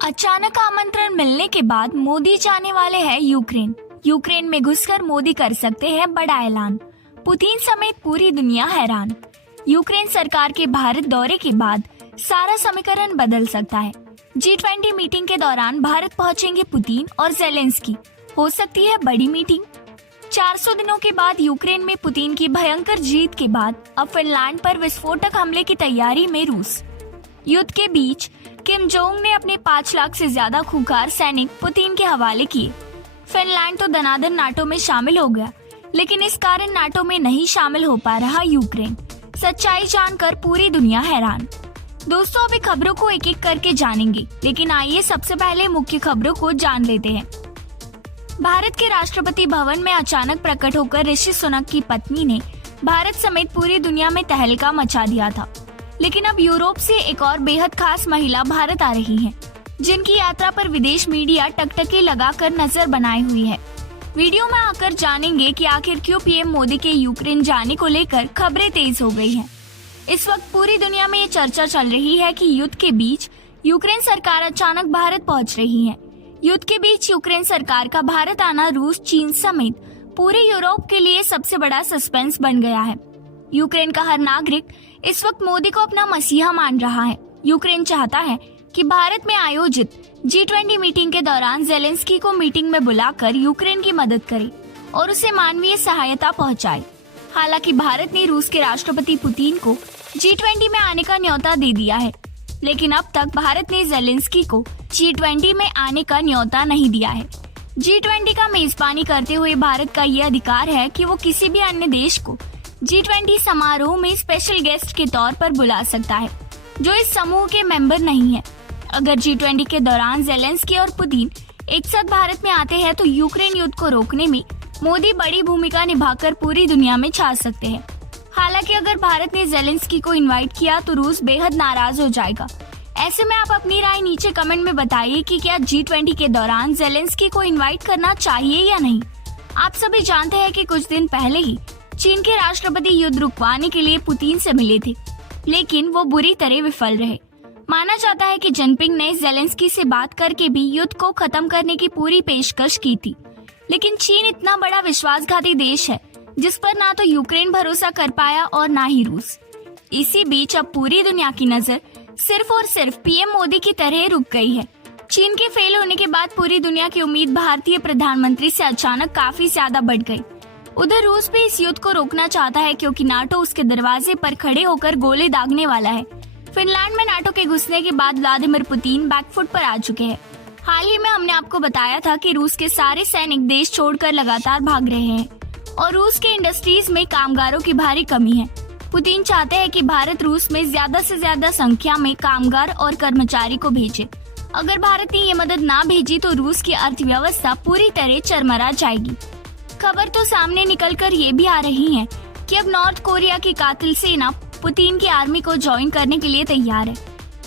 अचानक आमंत्रण मिलने के बाद मोदी जाने वाले हैं यूक्रेन। यूक्रेन में घुसकर मोदी कर सकते हैं बड़ा ऐलान। पुतिन समेत पूरी दुनिया हैरान। यूक्रेन सरकार के भारत दौरे के बाद सारा समीकरण बदल सकता है। G20 मीटिंग के दौरान भारत पहुंचेंगे पुतिन और ज़ेलेंस्की। हो सकती है बड़ी मीटिंग। 400 दिनों के बाद यूक्रेन में पुतिन की भयंकर जीत के बाद अब फिनलैंड पर विस्फोटक हमले की तैयारी में रूस। युद्ध के बीच किम जोंग ने अपने 5 लाख से ज्यादा खूंखार सैनिक पुतिन के हवाले किए। फिनलैंड तो दनादन नाटो में शामिल हो गया, लेकिन इस कारण नाटो में नहीं शामिल हो पा रहा यूक्रेन। सच्चाई जानकर पूरी दुनिया हैरान। दोस्तों, अभी खबरों को एक एक करके जानेंगे, लेकिन आइए सबसे पहले मुख्य खबरों को जान लेते हैं। भारत के राष्ट्रपति भवन में अचानक प्रकट होकर ऋषि सुनक की पत्नी ने भारत समेत पूरी दुनिया में तहलका मचा दिया था। लेकिन अब यूरोप से एक और बेहद खास महिला भारत आ रही हैं, जिनकी यात्रा पर विदेश मीडिया टकटकी लगाकर नजर बनाए हुई है। वीडियो में आकर जानेंगे कि आखिर क्यों पीएम मोदी के यूक्रेन जाने को लेकर खबरें तेज हो गई हैं। इस वक्त पूरी दुनिया में ये चर्चा चल रही है कि युद्ध के बीच यूक्रेन सरकार अचानक भारत पहुंच रही है। युद्ध के बीच यूक्रेन सरकार का भारत आना रूस, चीन समेत पूरे यूरोप के लिए सबसे बड़ा सस्पेंस बन गया है। यूक्रेन का हर नागरिक इस वक्त मोदी को अपना मसीहा मान रहा है। यूक्रेन चाहता है कि भारत में आयोजित G20 मीटिंग के दौरान ज़ेलेंस्की को मीटिंग में बुलाकर यूक्रेन की मदद करे और उसे मानवीय सहायता पहुंचाए। हालांकि भारत ने रूस के राष्ट्रपति पुतिन को G20 में आने का न्योता दे दिया है, लेकिन अब तक भारत ने ज़ेलेंस्की को G20 में आने का न्योता नहीं दिया है। G20 का मेजबानी करते हुए भारत का ये अधिकार है कि वो किसी भी अन्य देश को G20 समारोह में स्पेशल गेस्ट के तौर पर बुला सकता है, जो इस समूह के मेंबर नहीं है। अगर G20 के दौरान ज़ेलेंस्की और पुतिन एक साथ भारत में आते हैं तो यूक्रेन युद्ध को रोकने में मोदी बड़ी भूमिका निभाकर पूरी दुनिया में छा सकते हैं। हालांकि अगर भारत ने ज़ेलेंस्की को इनवाइट किया तो रूस बेहद नाराज हो जाएगा। ऐसे में आप अपनी राय नीचे कमेंट में बताइए कि क्या G20 के दौरान ज़ेलेंस्की को इनवाइट करना चाहिए या नहीं। आप सभी जानते हैं कि कुछ दिन पहले ही चीन के राष्ट्रपति युद्ध रुकवाने के लिए पुतिन से मिले थे, लेकिन वो बुरी तरह विफल रहे। माना जाता है कि जिनपिंग ने ज़ेलेंस्की से बात करके भी युद्ध को खत्म करने की पूरी पेशकश की थी, लेकिन चीन इतना बड़ा विश्वासघाती देश है जिस पर ना तो यूक्रेन भरोसा कर पाया और ना ही रूस। इसी बीच अब पूरी दुनिया की नजर सिर्फ और सिर्फ पीएम मोदी की तरह रुक गई है। चीन के फेल होने के बाद पूरी दुनिया की उम्मीद भारतीय प्रधानमंत्री से अचानक काफी ज्यादा बढ़ गई। उधर रूस भी इस युद्ध को रोकना चाहता है, क्योंकि नाटो उसके दरवाजे पर खड़े होकर गोले दागने वाला है। फिनलैंड में नाटो के घुसने के बाद व्लादिमीर पुतिन बैकफुट पर आ चुके हैं। हाल ही में हमने आपको बताया था कि रूस के सारे सैनिक देश छोड़कर लगातार भाग रहे हैं और रूस के इंडस्ट्रीज में कामगारों की भारी कमी है। पुतिन चाहते हैं कि भारत रूस में ज्यादा से ज्यादा संख्या में कामगार और कर्मचारी को भेजे। अगर भारत ने ये मदद ना भेजी तो रूस की अर्थव्यवस्था पूरी तरह चरमरा जाएगी। खबर तो सामने निकलकर ये भी आ रही है कि अब नॉर्थ कोरिया की कातिल सेना पुतिन की आर्मी को ज्वाइन करने के लिए तैयार है।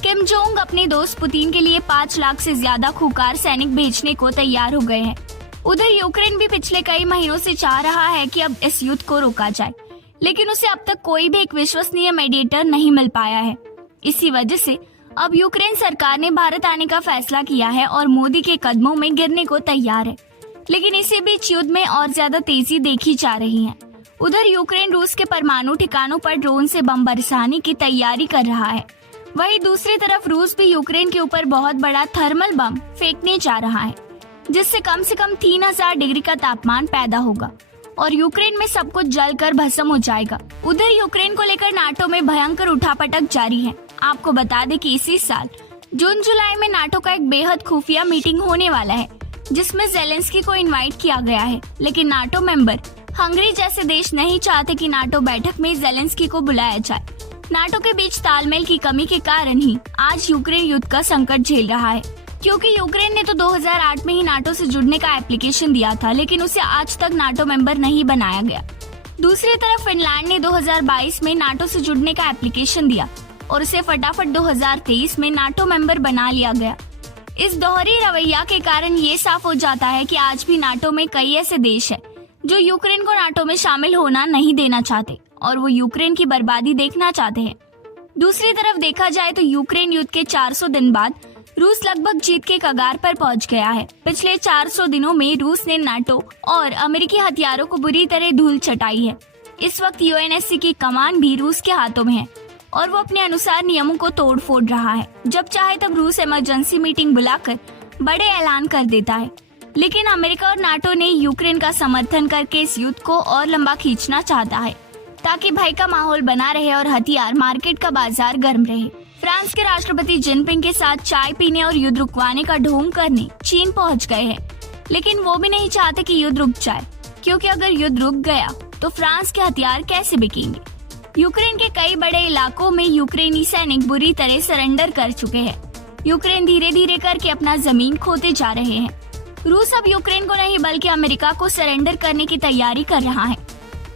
किम जोंग अपने दोस्त पुतिन के लिए 5 लाख से ज्यादा खूंखार सैनिक भेजने को तैयार हो गए हैं। उधर यूक्रेन भी पिछले कई महीनों से चाह रहा है कि अब इस युद्ध को रोका जाए, लेकिन उसे अब तक कोई भी एक विश्वसनीय मीडिएटर नहीं मिल पाया है। इसी वजह से अब यूक्रेन सरकार ने भारत आने का फैसला किया है और मोदी के कदमों में गिरने को तैयार है। लेकिन इसी बीच युद्ध में और ज्यादा तेजी देखी जा रही है। उधर यूक्रेन रूस के परमाणु ठिकानों पर ड्रोन से बम बरसाने की तैयारी कर रहा है। वहीं दूसरी तरफ रूस भी यूक्रेन के ऊपर बहुत बड़ा थर्मल बम फेंकने जा रहा है, जिससे कम से कम 3000 डिग्री का तापमान पैदा होगा और यूक्रेन में सब कुछ जलकर भस्म हो जाएगा। उधर यूक्रेन को लेकर नाटो में भयंकर उठापटक जारी है। आपको बता दें कि इसी साल जून जुलाई में नाटो का एक बेहद खुफिया मीटिंग होने वाला है, जिसमें ज़ेलेंस्की को इनवाइट किया गया है। लेकिन नाटो मेंबर हंगरी जैसे देश नहीं चाहते कि नाटो बैठक में ज़ेलेंस्की को बुलाया जाए। नाटो के बीच तालमेल की कमी के कारण ही आज यूक्रेन युद्ध का संकट झेल रहा है, क्योंकि यूक्रेन ने तो 2008 में ही नाटो से जुड़ने का एप्लीकेशन दिया था, लेकिन उसे आज तक नाटो मेंबर नहीं बनाया गया। दूसरी तरफ फिनलैंड ने 2022 में नाटो से जुड़ने का एप्लीकेशन दिया और उसे फटाफट 2023 में नाटो मेंबर बना लिया गया। इस दोहरी रवैया के कारण ये साफ हो जाता है कि आज भी नाटो में कई ऐसे देश हैं जो यूक्रेन को नाटो में शामिल होना नहीं देना चाहते और वो यूक्रेन की बर्बादी देखना चाहते हैं। दूसरी तरफ देखा जाए तो यूक्रेन युद्ध के 400 दिन बाद रूस लगभग जीत के कगार पर पहुंच गया है। पिछले 400 दिनों में रूस ने नाटो और अमेरिकी हथियारों को बुरी तरह धूल चटाई है। इस वक्त यूएनएससी की कमान भी रूस के हाथों में है और वो अपने अनुसार नियमों को तोड़ फोड़ रहा है। जब चाहे तब रूस इमरजेंसी मीटिंग बुलाकर बड़े ऐलान कर देता है। लेकिन अमेरिका और नाटो ने यूक्रेन का समर्थन करके इस युद्ध को और लंबा खींचना चाहता है ताकि भय का माहौल बना रहे और हथियार मार्केट का बाजार गर्म रहे। फ्रांस के राष्ट्रपति जिनपिंग के साथ चाय पीने और युद्ध रुकवाने का ढोंग करने चीन पहुंच गए हैं। लेकिन वो भी नहीं चाहते कि युद्ध रुक जाए, क्योंकि अगर युद्ध रुक गया तो फ्रांस के हथियार कैसे बिकेंगे। यूक्रेन के कई बड़े इलाकों में यूक्रेनी सैनिक बुरी तरह सरेंडर कर चुके हैं। यूक्रेन धीरे धीरे करके अपना जमीन खोते जा रहे हैं। रूस अब यूक्रेन को नहीं बल्कि अमेरिका को सरेंडर करने की तैयारी कर रहा है।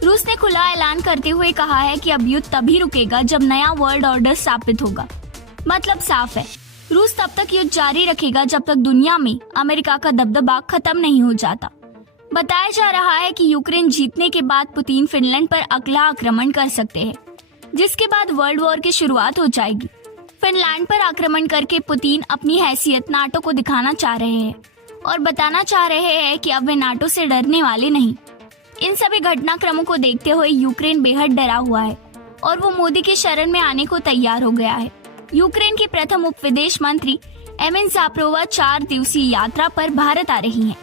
रूस ने खुला ऐलान करते हुए कहा है कि अब युद्ध तभी रुकेगा जब नया वर्ल्ड ऑर्डर स्थापित होगा। मतलब साफ है, रूस तब तक युद्ध जारी रखेगा जब तक दुनिया में अमेरिका का दबदबा खत्म नहीं हो जाता। बताया जा रहा है कि यूक्रेन जीतने के बाद पुतिन फिनलैंड पर अगला आक्रमण कर सकते हैं, जिसके बाद वर्ल्ड वॉर की शुरुआत हो जाएगी। फिनलैंड पर आक्रमण करके पुतिन अपनी हैसियत नाटो को दिखाना चाह रहे हैं और बताना चाह रहे हैं कि अब वे नाटो से डरने वाले नहीं। इन सभी घटनाक्रमों को देखते हुए यूक्रेन बेहद डरा हुआ है और वो मोदी की शरण में आने को तैयार हो गया है। यूक्रेन की प्रथम उप विदेश मंत्री एमिन ज़ापरोवा 4 दिवसीय यात्रा पर भारत आ रही हैं।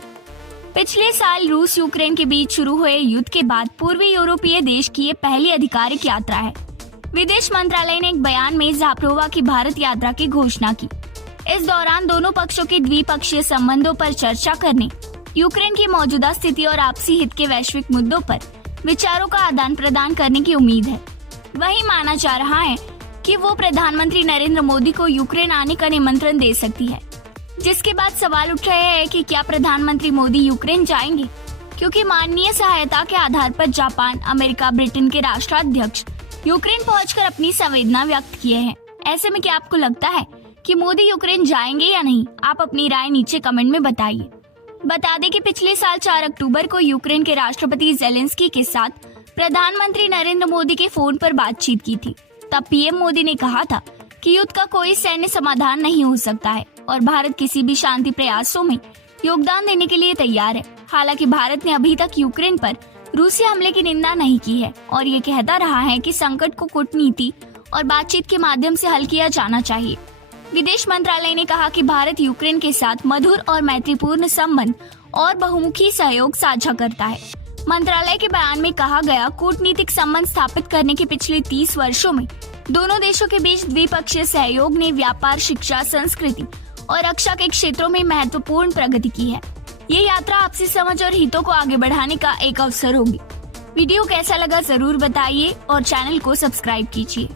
पिछले साल रूस यूक्रेन के बीच शुरू हुए युद्ध के बाद पूर्वी यूरोपीय देश की ये पहली आधिकारिक यात्रा है। विदेश मंत्रालय ने एक बयान में ज़ापरोवा की भारत यात्रा की घोषणा की। इस दौरान दोनों पक्षों के द्विपक्षीय संबंधों पर चर्चा करने, यूक्रेन की मौजूदा स्थिति और आपसी हित के वैश्विक मुद्दों पर विचारों का आदान प्रदान करने की उम्मीद है। वहीं माना जा रहा है कि वो प्रधानमंत्री नरेंद्र मोदी को यूक्रेन आने का निमंत्रण दे सकती है, जिसके बाद सवाल उठ रहे हैं कि क्या प्रधानमंत्री मोदी यूक्रेन जाएंगे, क्योंकि मानवीय सहायता के आधार पर जापान, अमेरिका, ब्रिटेन के राष्ट्राध्यक्ष यूक्रेन पहुंचकर अपनी संवेदना व्यक्त किए हैं। ऐसे में क्या आपको लगता है कि मोदी यूक्रेन जाएंगे या नहीं? आप अपनी राय नीचे कमेंट में बताइए। बता दें कि पिछले साल 4 अक्टूबर को यूक्रेन के राष्ट्रपति जेलेंस्की के साथ प्रधानमंत्री नरेंद्र मोदी के फोन पर बातचीत की थी। तब पीएम मोदी ने कहा था कि युद्ध का कोई सैन्य समाधान नहीं हो सकता है और भारत किसी भी शांति प्रयासों में योगदान देने के लिए तैयार है। हालांकि भारत ने अभी तक यूक्रेन पर रूसी हमले की निंदा नहीं की है और ये कहता रहा है कि संकट को कूटनीति और बातचीत के माध्यम से हल किया जाना चाहिए। विदेश मंत्रालय ने कहा कि भारत यूक्रेन के साथ मधुर और मैत्रीपूर्ण संबंध और बहुमुखी सहयोग साझा करता है। मंत्रालय के बयान में कहा गया, कूटनीतिक संबंध स्थापित करने के पिछले 30 वर्षों में दोनों देशों के बीच द्विपक्षीय सहयोग ने व्यापार, शिक्षा, संस्कृति और रक्षा के क्षेत्रों में महत्वपूर्ण प्रगति की है। ये यात्रा आपसी समझ और हितों को आगे बढ़ाने का एक अवसर होगी। वीडियो कैसा लगा जरूर बताइए और चैनल को सब्सक्राइब कीजिए।